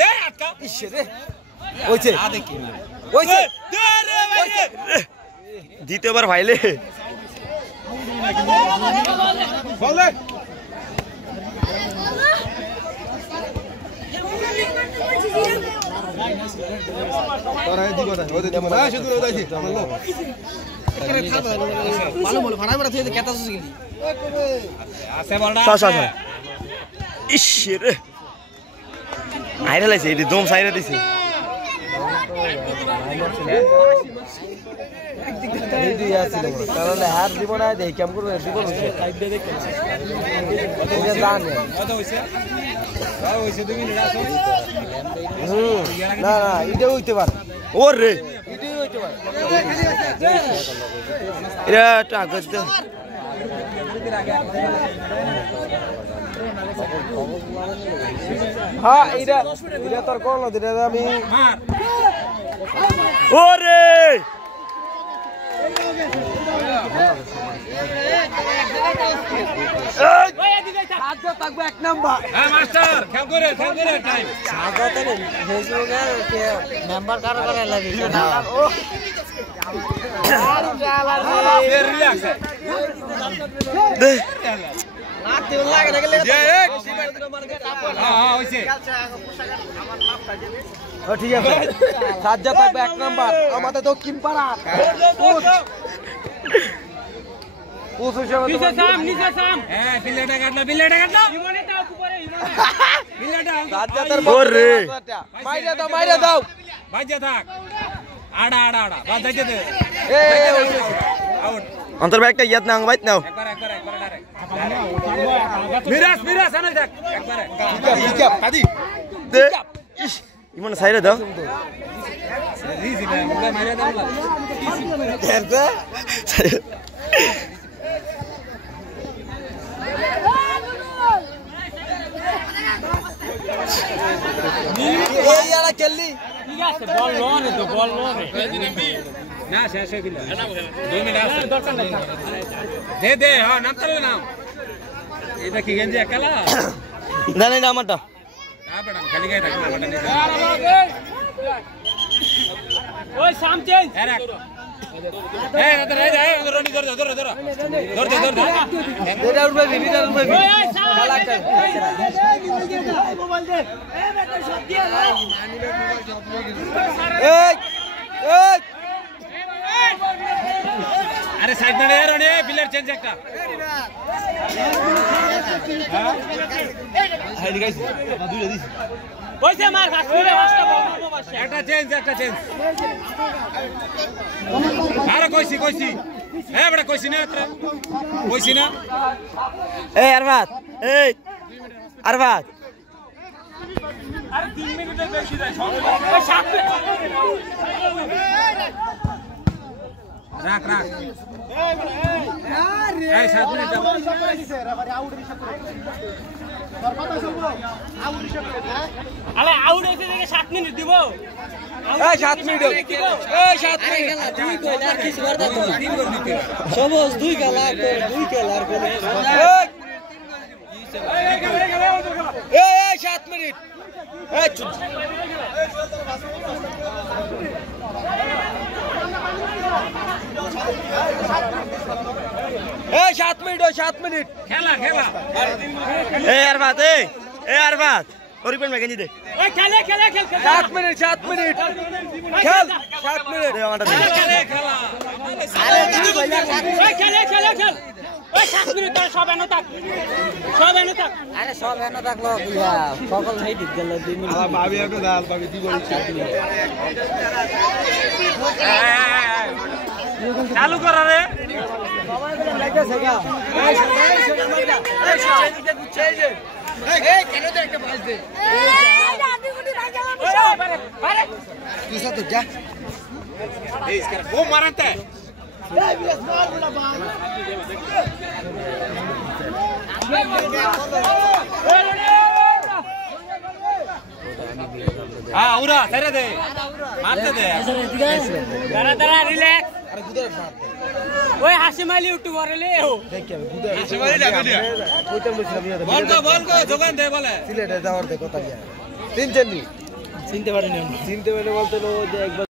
দে আটকা ইসে রে ওইছে আ দেখি না ওইছে দে রে ভাই দ্বিতীয়বার ভাইলে বল দে তোরা দিব না ওই দিব না শুধু ওদাইছি বললো এখানে খাবা ভালো ভালো ভাড়া ভাড়া থেকে কেতা সুসি গেলি আছে বলডা সা ইসে রে আইরা লাইছে এটি দম সাইরা দিছে এই দুই আছিল তাহলে হার দিব না দেই কেমন করে দিব সাইড দিয়ে দেখ এটা জানে কত হইছে হইছে 2 মিনিট আছে না না এটা হইতে পারে ওরে এটাই হইতে পারে এটা টাকা দে হ্যাঁ এটা তোর কোন দিন আমি মার ওরে এক নাম্বার হ্যাঁ মাস্টার খেল করে টাইম ফেসবুকে মেম্বার কারো করে লাগে রিল্যাক্স দে হ্যাঁ হইছে ঠিক আছে সাজ্জা থাকবে এক নাম্বার আমাদের দক্ষিণ পাড়া নিচে সাম হ্যাঁ বিল্লাটা কাটলো বিল্লাটা ওরে মাইরা দাও বাজে থাক আড়া বাজ যাইতে দে আউট অন্তর একটা ইয়াদ না বাইত নাও একবার ডাইরেক্ট মিরাজ আনা যাক একবারে কাদি দে ইস ইমন সাইরা দাও ইজি না মুলা মাইরা দাও না দেখতে এই यार খেললি ঠিক আছে বল লরে না শেষ হয়ে গেল 2 মিনিট আছে দরকার নাই দে হ্যাঁ নাম তালে নাম এটা কি গেঞ্জি একালা না না আমারটা না বেটা খালি গায় থাকবে আমারটা নেই ওই সাম চেঞ্জ এই রনি ধর এটা উঠবে বিবিটা উঠবে খেলা কর মোবাইল দে এ বেটা শট দিয়ে এই আরে সাইড না রে রনি প্লেয়ার চেঞ্জ একটা হাই গাইস দুইটা দিছি কইছে মার কাশ্মীরে বাসটা বল একটা চেঞ্জ আরে কইছি হ্যাঁ বেটা কইছি না এই আরবাত আরে 3 মিনিটের বেশি যায় ওই 7 মিনিট রাখ এই 7 মিনিট আরে আউট হইছে দেখে 7 মিনিট দিব এই 7 মিনিট এই 7 মিনিট তুই কই আর কিছু করতে তো 3 গোল দিতে সবস 2 খেলার গোল এই 7 মিনিট এই চুপ এই 7 মিনিট খেলা এই আরবাত ওরিপেন মেকানি দে ওই খেলে 7 মিনিট খেল 7 মিনিট দে আমারটা দে খেলা আরে খেলে ওই 7 মিনিট ধরে সব এনো থাক আরে সব এনে থাকলো ইয়া সকল হেই দিক গেল 2 মিনিট আলা ভাবি একটু দাল ভাবি দিব চালু কর রে সবাই বলে লাগাছে গা এই কেন তো একটা বাজ দে এই দাদি গুটি ভাই গেল আরে তুই সব তো যা এই इसका वो मारते এই বিরাজ মার বলা বাল हां उरा तेरे दे मारते दे दारा रिलैक्स अरे गुदर मार ओए हासिम अली यूट्यूब वाले ले हो देख के गुदर हासिम अली ना कोई तो मुझे नहीं बॉल को जोगन दे बोले सिलेट जावर दे कोता गया 3 चन्नी চিনতে পারিনি। চিনতে পারে বলতে হলো যে একবার